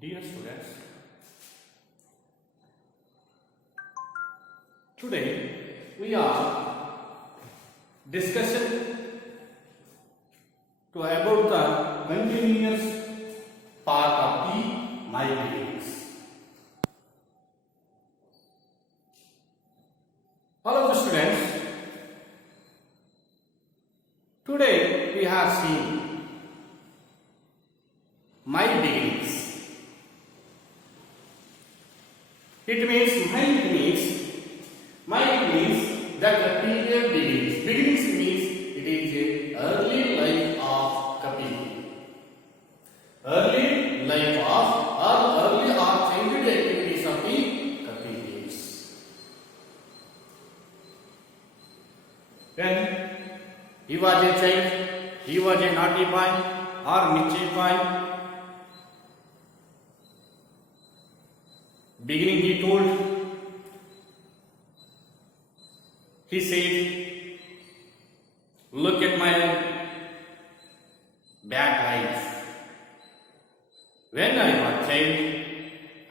Dear students, today we are discussing about the continuous part of the my beginnings. All of the students, today we have seen my beginnings. It means my means that the period begins. Beginnings means it is a early life of Kapil. Early life of or early or childhood activities of the Kapils. When he was a child, he was a naughty boy or mischief boy. Beginning he told, he said, look at my bad eyes. When I was child,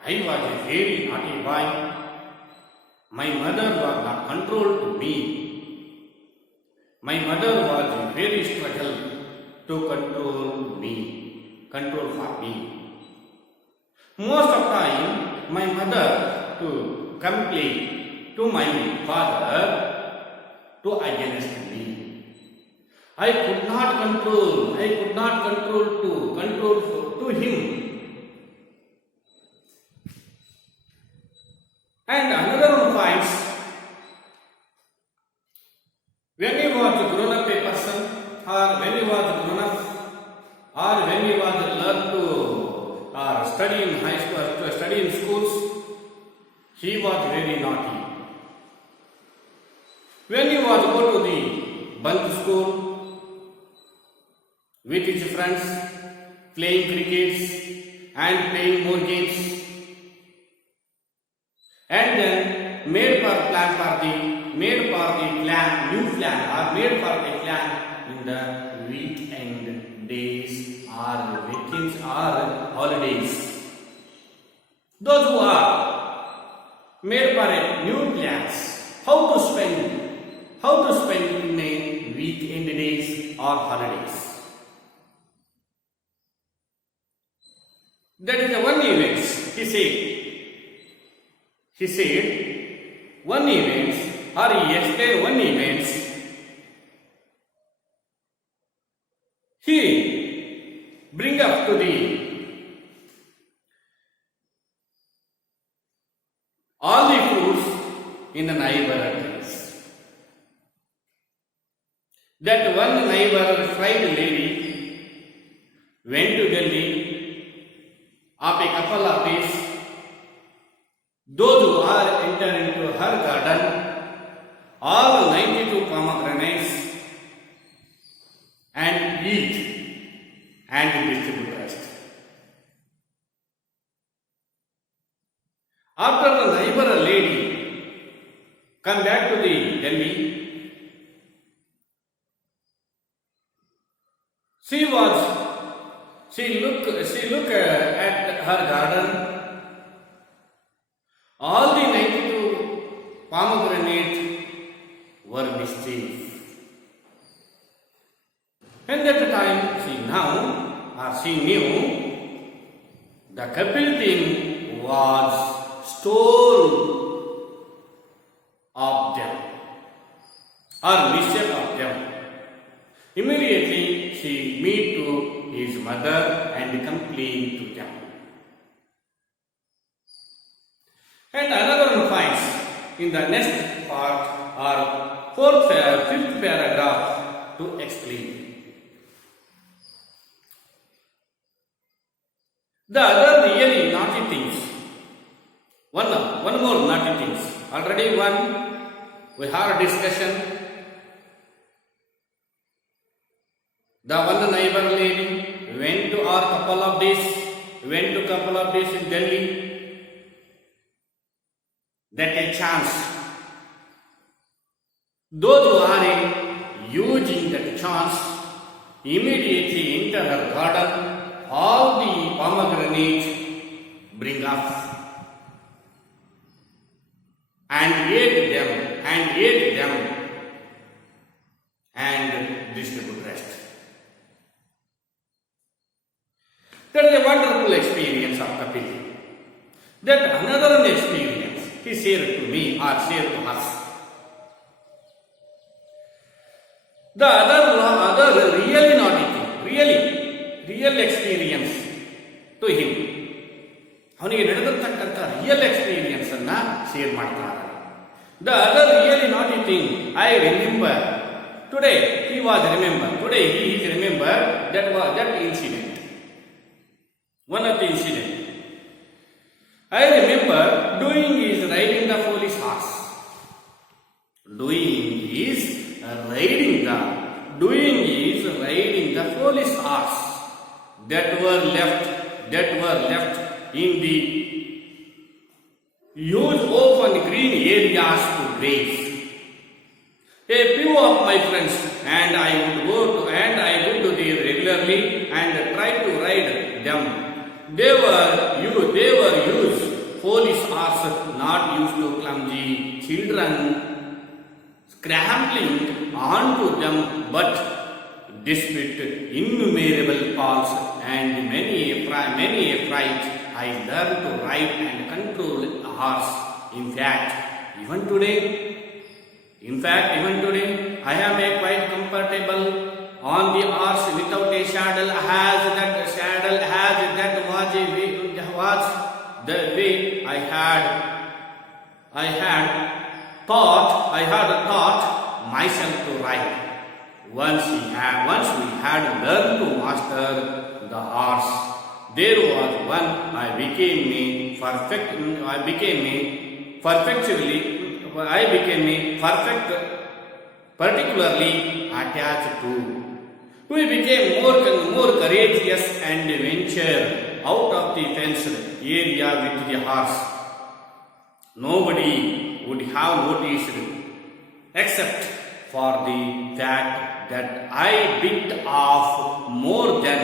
I was a very naughty boy. My mother was not controlled to me. My mother was very struggle to control for me. Most of the time, my mother to complain to my father to against me. I could not control to him. And another one finds, when he was grown up a person, or when he was grown up, or when he was learned to study in high school, to study in schools, he was very naughty. When he was go to the bunk school with his friends, playing cricket and playing more games, and then made for the plan in the weekend days or weekends or holidays. Those who are made for a new plans, how to spend in a weekend days or holidays. That is the one event. He said one event, or he explained one event. He bring up to the all the fruits in the neighborhoods. That one neighbor fried lady went to Delhi of a couple of days. Those who are enter into her garden, all 92 pomegranates, and eat and distribute rest. After the neighbor lady come back to the Delhi, she look at her garden. All the 92 pomegranates were mischief. And at the time she knew the Kapil thing was stole of them or mischief of them. Immediately she meet to his mother and complained to them. And another one finds in the next part or fifth paragraph to explain. The other really naughty things. One more naughty things. Already we had a discussion. The one neighbor lady went to couple of days in Delhi. That a chance. Those who are using that chance immediately enter her garden. All the pomegranates bring up and ate them and distribute rest. That is a wonderful experience of Kapil. That another experience he shared to me or shared to us. The other really not real experience to him. ಅವನಿಗೆ ನಡೆದಿರ್ತಕ್ಕಂಥ real experience ಅನ್ನ share ಮಾಡ್ತಾರೆ. The other really not E thing I remember today he is remember that incident. One of the incident I remember doing is riding the police horse. Doing is riding the police horse that were left in the huge open green areas to graze. A few of my friends and I would go there regularly and try to ride them. They were used police horse, not used to clumsy children scrambling onto them, but despite innumerable falls and many a fright, I learned to ride and control a horse. In fact, even today, I am quite comfortable on the horse without a saddle. Has that was the way I had taught myself to ride. Once we had learned to master the horse, there was one I became particularly attached to. We became more courageous and ventured out of the fenced area with the horse. Nobody would have noticed except for the fact that I bit off more than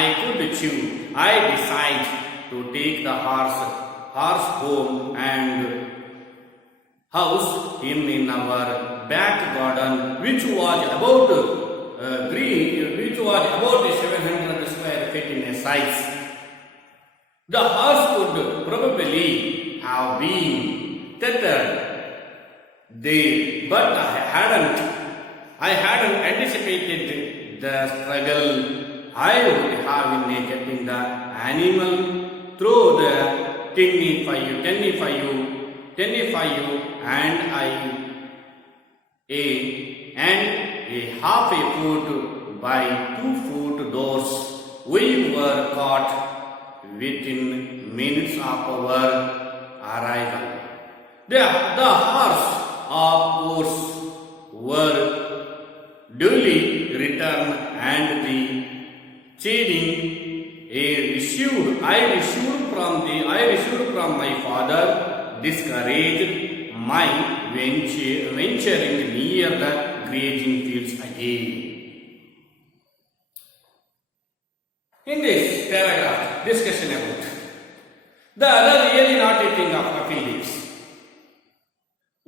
I could chew. I decided to take the horse home and house him in our back garden, which was about 700 square feet in a size. The horse could probably have been tethered there, but I hadn't anticipated the struggle I would have in getting the animal through the tennifiu and a half a foot by 2 foot doors. We were caught within minutes of our arrival. The horse, of course, were duly returned and the chiding I received from my father discouraged my venturing near the grazing fields again. In this paragraph, discussion about the other really naughty thing of Kapil Dev.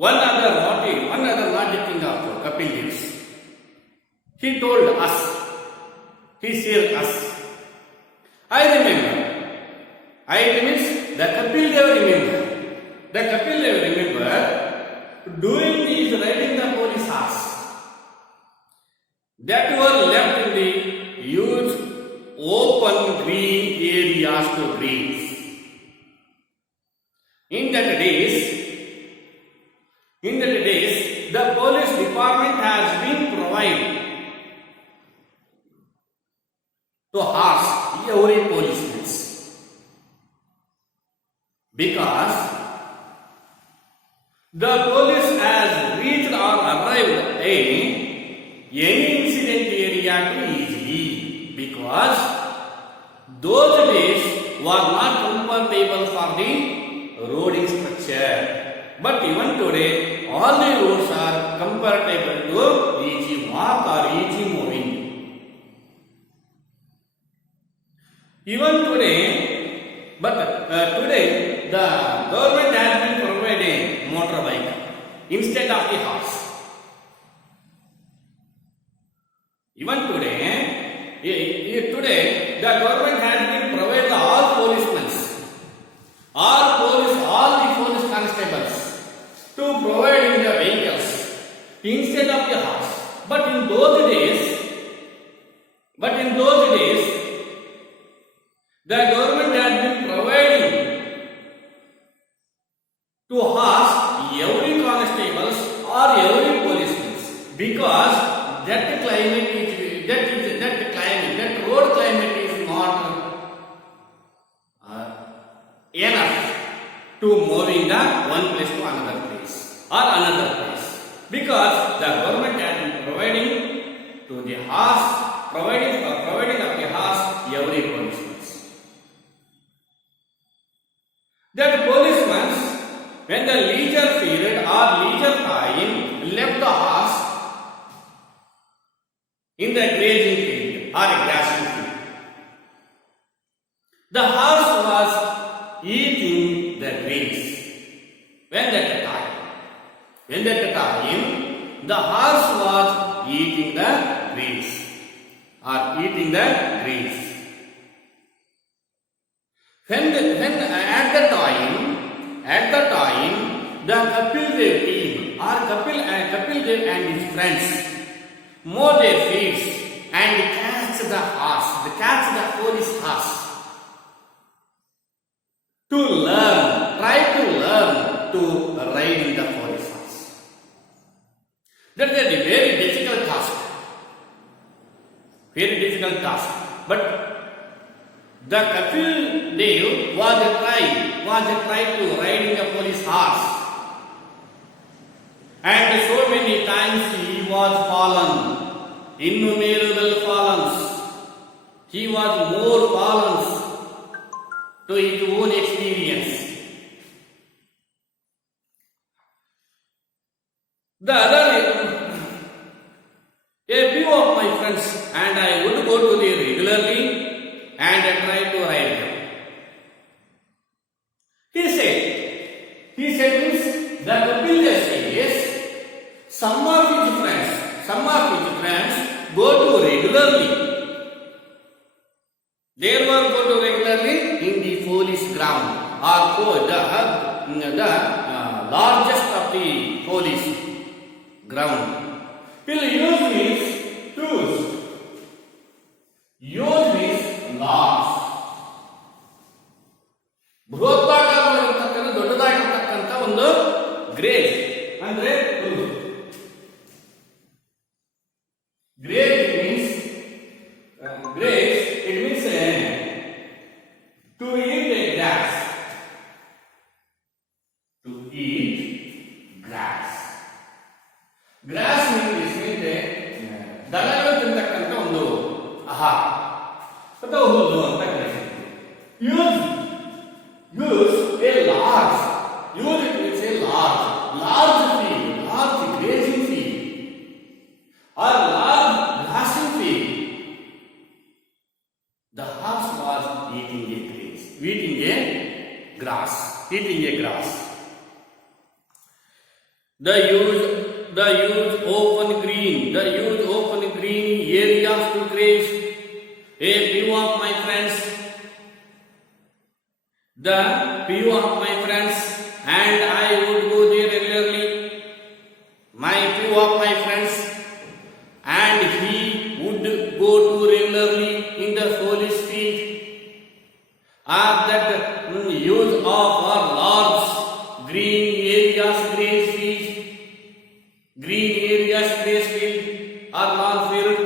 One other naughty thing of Kapil Dev. He told us, he shared us. I remember. The Kapil Dev remember doing is riding the police horse that were left in the huge open green areas to graze. In that days, the police department has been provided to horse every policeman because the police has reached or arrived in any incident area too easily because those days were not comfortable for the roading structure. But even today, all the roads are comfortable to easy walk or easy moving. Even today, But today the government has been providing motorbike instead of the horse. Even today, today the government has been provided all policemen, all the police constables to provide in the vehicles instead of the horse. But in those days, the government has been providing to horse every constables or every policemen, because that road climate is not enough to moving the one place to another place or another place, because the government has been providing to the horse, providing of the horse every policeman. That policemen, when the leisure period or leisure time, left the horse in the grazing field or grassing field. The horse was eating the grass. When that time, the horse was eating the grass or eating the grass. When at the time, the Kapil Dev team or Kapil Dev and his friends mow their fields and catch the police horse to try to learn to ride in the police horse. That is a very difficult task. But the Kapil Dev was a try to ride in the police horse, and so many times he was fallen, innumerable fallens. He was more fallens to his own experience. The other, a few of my friends and I would go to there regularly and try to ride them. He said this, the Kapil Dev says, some of his friends go to regularly. They were go to regularly in the police ground or the largest of the police ground. Will use his tools. Use his laws. ದೊಡ್ಡದಾಗಿರ್ತಕ್ಕಂಥ ಒಂದು grace ಅಂದ್ರೆ grace it means to eat grass. Grass means ದನಗಳು ತಿಂತಕ್ಕಂಥ ಒಂದು ಆಹಾರ ಅಥವಾ ಹುಲ್ಲು ಅಂತ ಕರೀತಾರೆ. Use a large field, large grazing field or large grassing field. The horse was eating a grass. The use open green areas to graze. A few of my friends and I would go there regularly. My few of my friends and he would go to regularly in the police field. That use of our large green areas graze field or lawn field.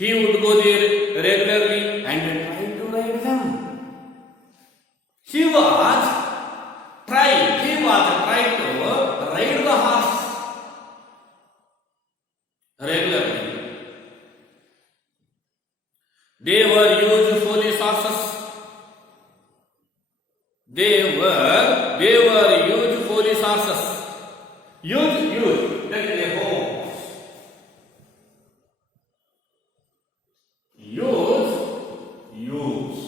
He would go there regularly and try to ride them. He was trying to ride the horse regularly. They were used police horses. They were used police horses. Use that is a horse. Use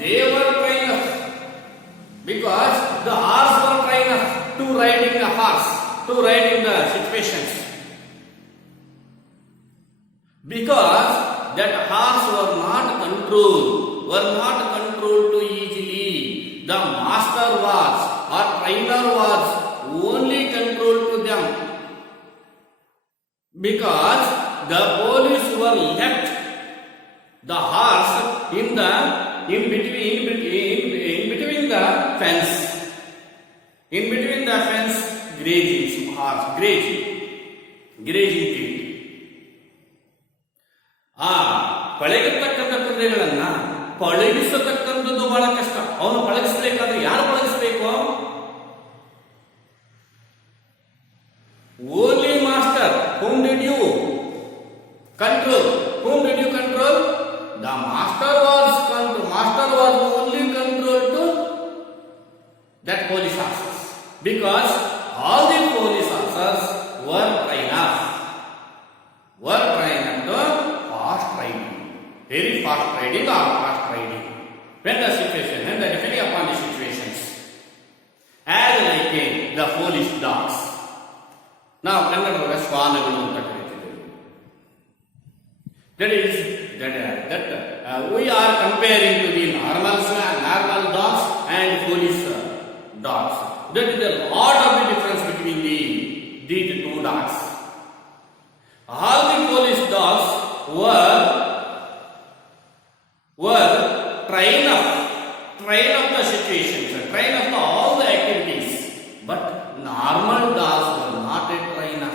they were trainers because the horse were trainers to riding the horse, to riding the situations. Because that horse were not controlled too easily. The master was or trainer was only controlled to them. Because the police were left the horse in between the fence. In between the fence, grazing field. ಆ ಪಳಗಿರ್ತಕ್ಕಂಥ ಕುದುರೆಗಳನ್ನ ಪಳಗಿಸತಕ್ಕಂಥದ್ದು ಬಹಳ ಕಷ್ಟ. ಅವನು ಪಳಗಿಸಬೇಕಾದ್ರೆ ಯಾರು ಪಳಗಿಸಬೇಕು? Only master. Whom did you control? The master was only controlled to that police officers, because all the police officers were trained to fast riding, very fast riding or fast riding when depending upon the situations, as like the foolish dogs. ನಾವು ಕನ್ನಡದ ಶ್ವಾನಗಳು ಅಂತ ಕರೀತಿದ್ದೇವೆ. That we are comparing to the normal dogs and foolish dogs. That is a lot of the difference between these two dogs. All the foolish dogs were trained up the situations, trained up all the activities. But normal dogs were not a trainer.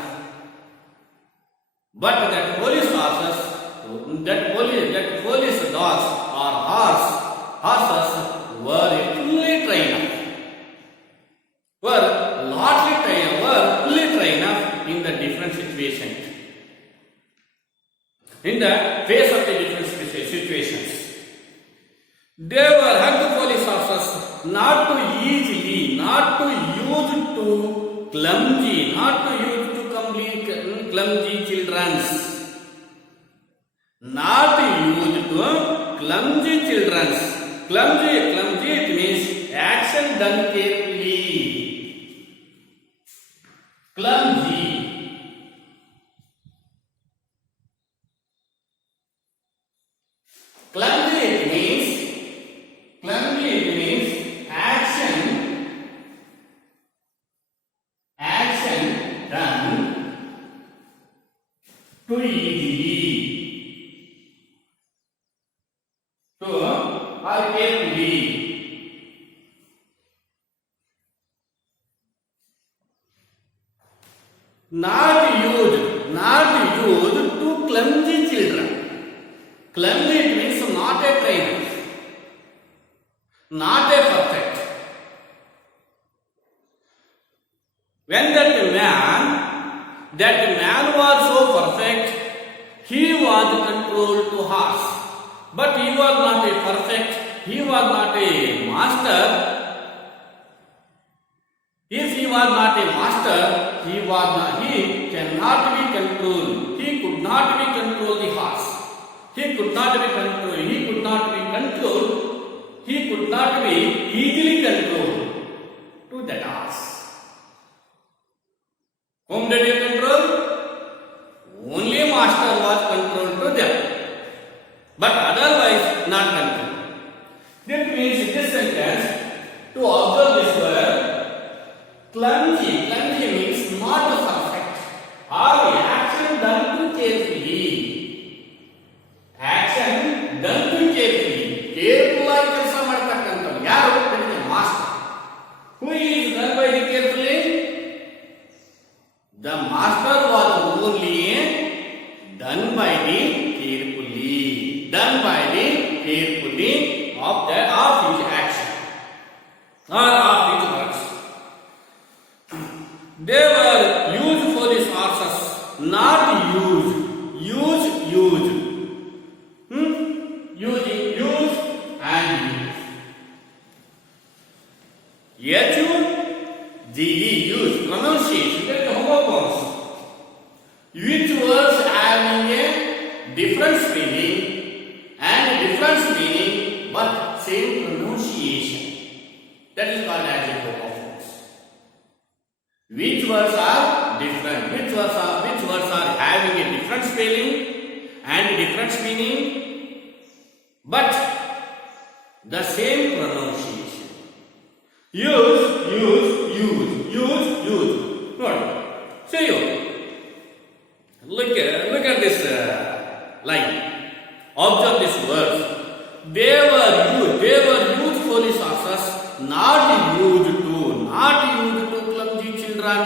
But that police officers, that police dogs or horses were fully trained, were fully trained in the different situations, in the face of the different situations. They were the police officers not to easily, not to use to clumsy, not to use to clumsy children's. Not used to clumsy children's. Clumsy it means action done carefully. Clumsy. Clumsy it means action done too easily. Or carefully. Not used to clumsy children. Clumsy it means not a trainer, not a perfect. When that man was so perfect, he was controlled to horse. But he was not a perfect, he was not a master. If he was not a master, he cannot be controlled. He could not be controlled the horse. He could not be easily controlled to that horse. Whom did he control? Only master was controlled to them, but otherwise not controlled. That means in this sentence, to observe this word, clumsy means not perfect, or action done too carefully. Action done too carefully. Careful ಆಗಿ ಕೆಲಸ ಮಾಡತಕ್ಕಂಥವ್ರು ಯಾರು? Master. Who is done by the carefully? The master was only done by the carefully of his action or of his works. They were used for these horses, not used. Use and use. Use pronunciation. That is homophones. Which words having a different spelling and different meaning but same pronunciation. That is called as a homophones. Which words are different? Which words are having a different spelling and different meaning, but the same pronunciation. Use. What? See you. Look at this line. Observe this words. They were used for sources, not used to clumsy children.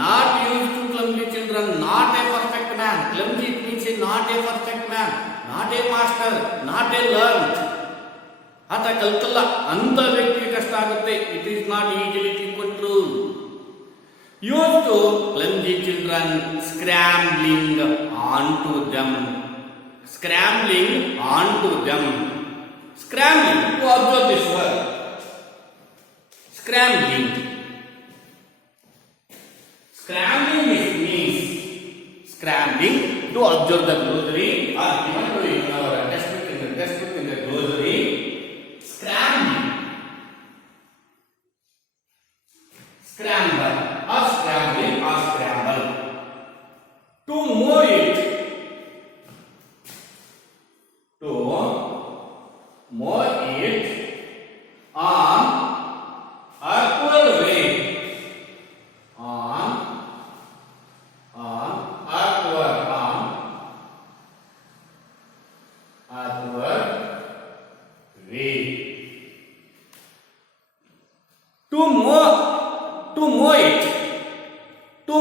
Not used to clumsy children, not a perfect man. Clumsy means not a perfect man, not a master, not a learned. ಆತ ಕಲ್ತಲ್ಲ ಅಂತ ವ್ಯಕ್ತಿ ಕಷ್ಟ ಆಗುತ್ತೆ. It is not easily to control. Used to clumsy children scrambling onto them. Scrambling. To observe this word. Scrambling means scrambling. To observe the glossary or given to you in our textbook in the glossary. Scrambling. Scramble or scrambling or scramble. To mow it. To mow it on upward way. On upward way. To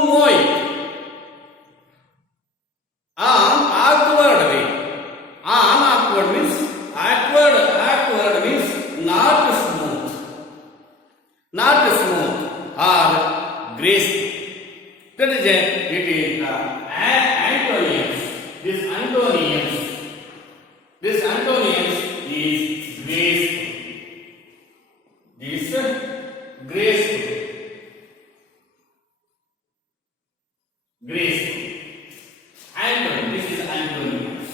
mow it. On awkward way. On awkward means not smooth or graceful. That is it is antonyms. This antonyms is graceful. Antonym. This is antonyms.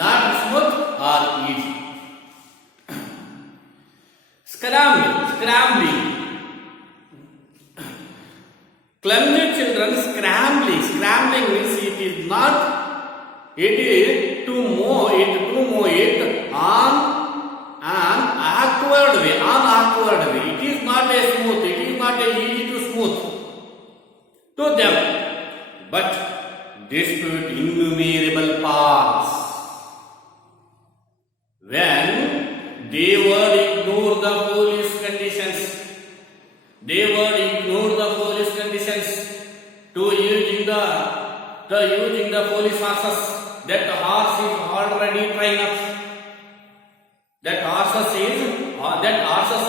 Not smooth or easy. Scrambling. Clumsy children scrambling. Scrambling means it is to mow it on an awkward way. It is not a smooth. It is not a easy to smooth to them, but dispute innumerable paths. When they would ignore the police conditions, to using the police horses. That horse is already trained up. That horses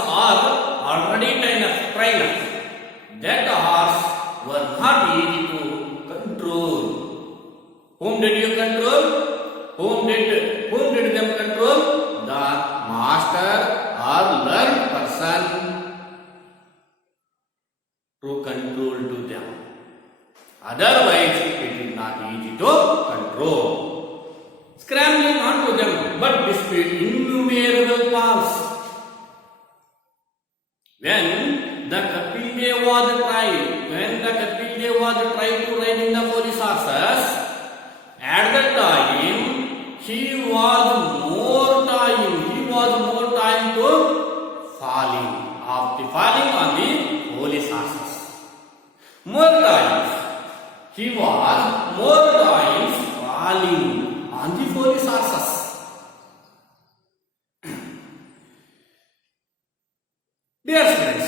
are already trained up. That horse were not easy to control. Whom did you control? Whom did them control? The master or learned person to control to them. Otherwise, it is not easy to control. Scrambling onto them, but dispute innumerable paths. When the Kapil Dev was tried to ride in the police horses, at that time he was more time to falling on the police horses. He was more times falling on the police horses. Dear friends,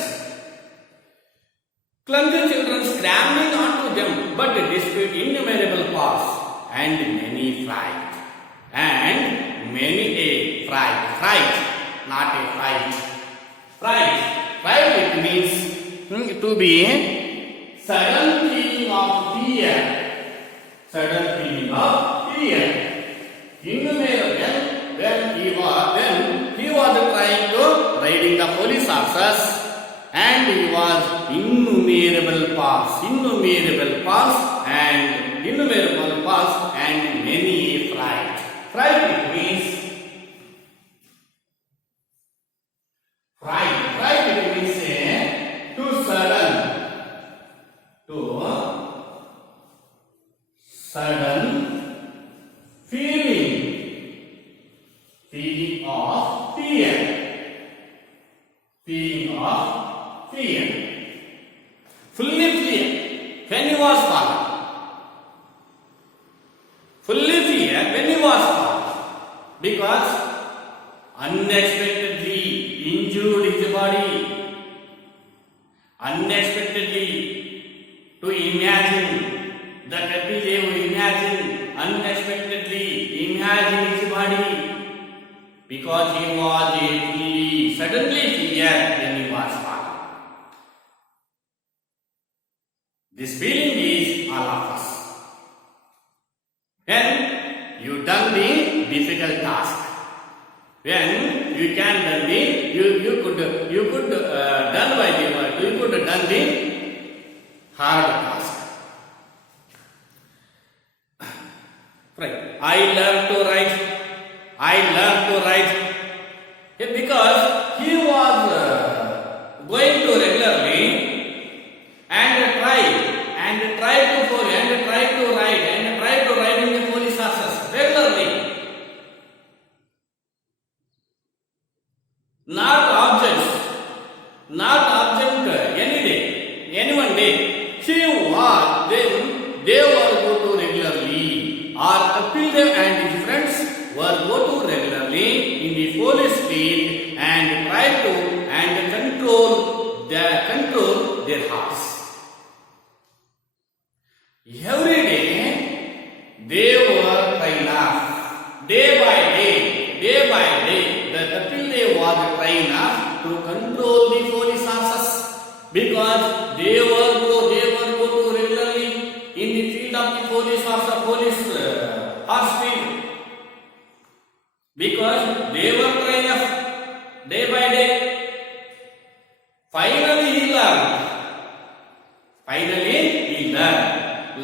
clumsy children scrambling onto them, but dispute innumerable paths, and many fright. Fright, not a fight. Fright it means to be sudden feeling of fear. Innumerable. When he was trying to riding the police horses, and he was innumerable paths, and many fright. Fright it means fear. Feeling of fear. Fully fear when he was fallen. Fully fear when he was fallen. Because unexpectedly injured his body. Unexpectedly to imagine the Kapil Dev unexpectedly imagine his body because he was suddenly fear when he was fallen. This feeling is all of us. When you done the difficult task, when you can done the you could done by the work, you could done the hard task. Right. I learned to write because he was going to regularly and try to write in the police office regularly. Not object any day, any one day. They were go to regularly, or Kapil Dev and his friends were go to regularly in the police field and try to control their hearts. Every day they were trying up. Day by day, the Kapil Dev was trying up to control the police officers because they were go to regularly in the field of the police field because they were trying up day by day. Finally he learned.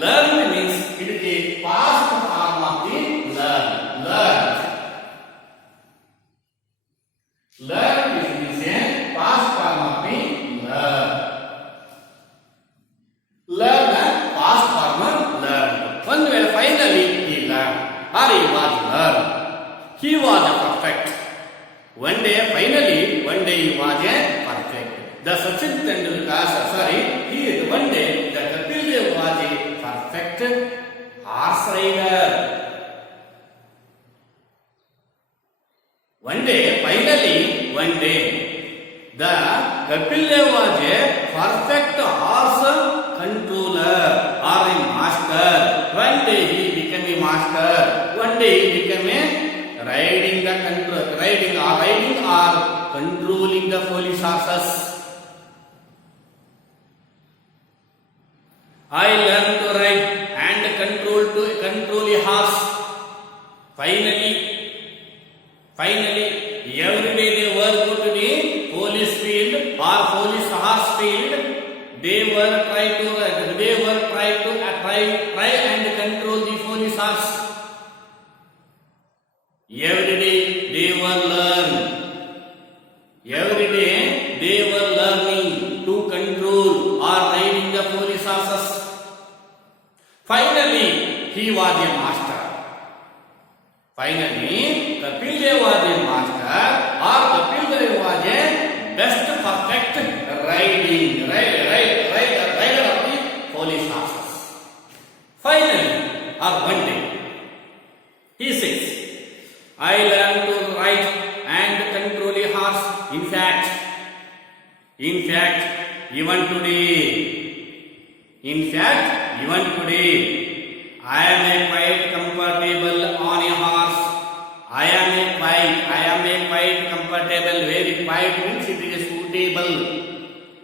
Learn means it is a past form of the learn. Learn is a past form of the learn. Learn past form of learn. One way finally he learned, or he was learned. He was perfect. One day he was perfect. The Sachin Tendulkar, one day the Kapil Dev was a perfect horse rider. One day, the Kapil Dev was a perfect horse controller or a master. One day he became a master. One day he became a riding or controlling the police officers. I learned to ride and control a horse. Finally, every day they were go to the police field or police horse field. They were try and control the police horse. Every day they were learning to control or riding the police horses. Finally, he was a master. Kapil Dev was a master, or Kapil Dev was a best perfect rider of the police horses. Finally, one day, he says, I learned to ride and control a horse. In fact, even today, I am quite comfortable on a horse. I am quite comfortable. Very quite means it is suitable.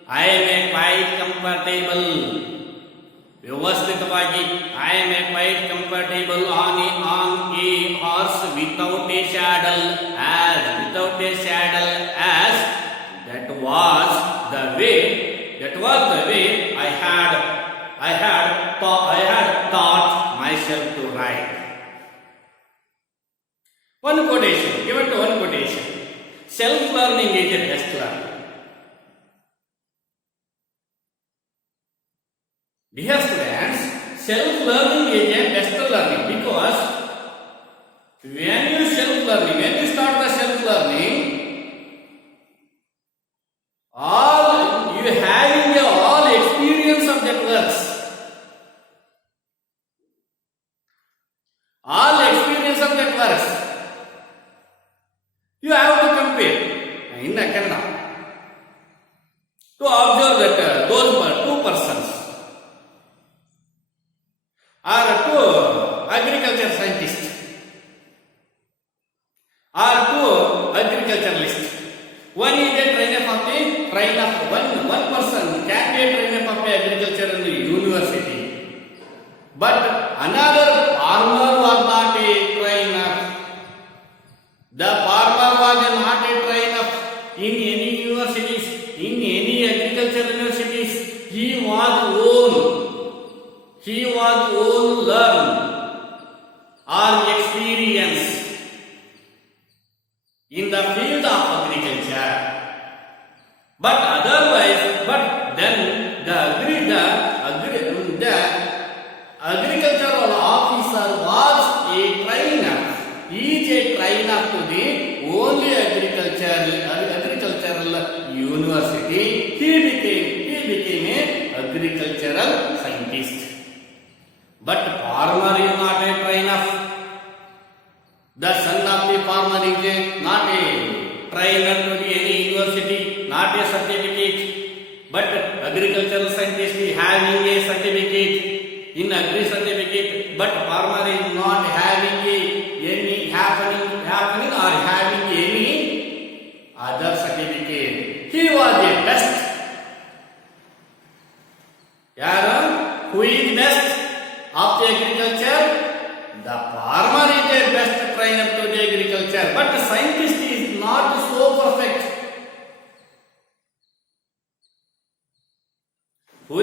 I am quite comfortable. ವ್ಯವಸ್ಥಿತವಾಗಿ I am quite comfortable on a horse without a saddle as that was the way I had taught myself to ride. One quotation. Self-learning is the best learning. Dear students, self-learning is a best learning because when you start the self-learning, One is a trainer of one person can be a trainer of agriculture in the university. But another farmer was not a trainer. The farmer was not a trainer in any universities, in any agriculture universities. He was own learn or experience in the field of agriculture. But then the agricultural officer was a trainer. He is a trainer to the only agricultural university. He became a agricultural scientist. But farmer is not a trainer. The son of the farmer is not a trainer to the any university, not a certificate. But agricultural scientist is having a certificate in agri certificate. But farmer is not having any happening or having any other certificate. He was the best. Who is best of the agriculture? The farmer is the best trainer to the agriculture, but the scientist is not so perfect. Who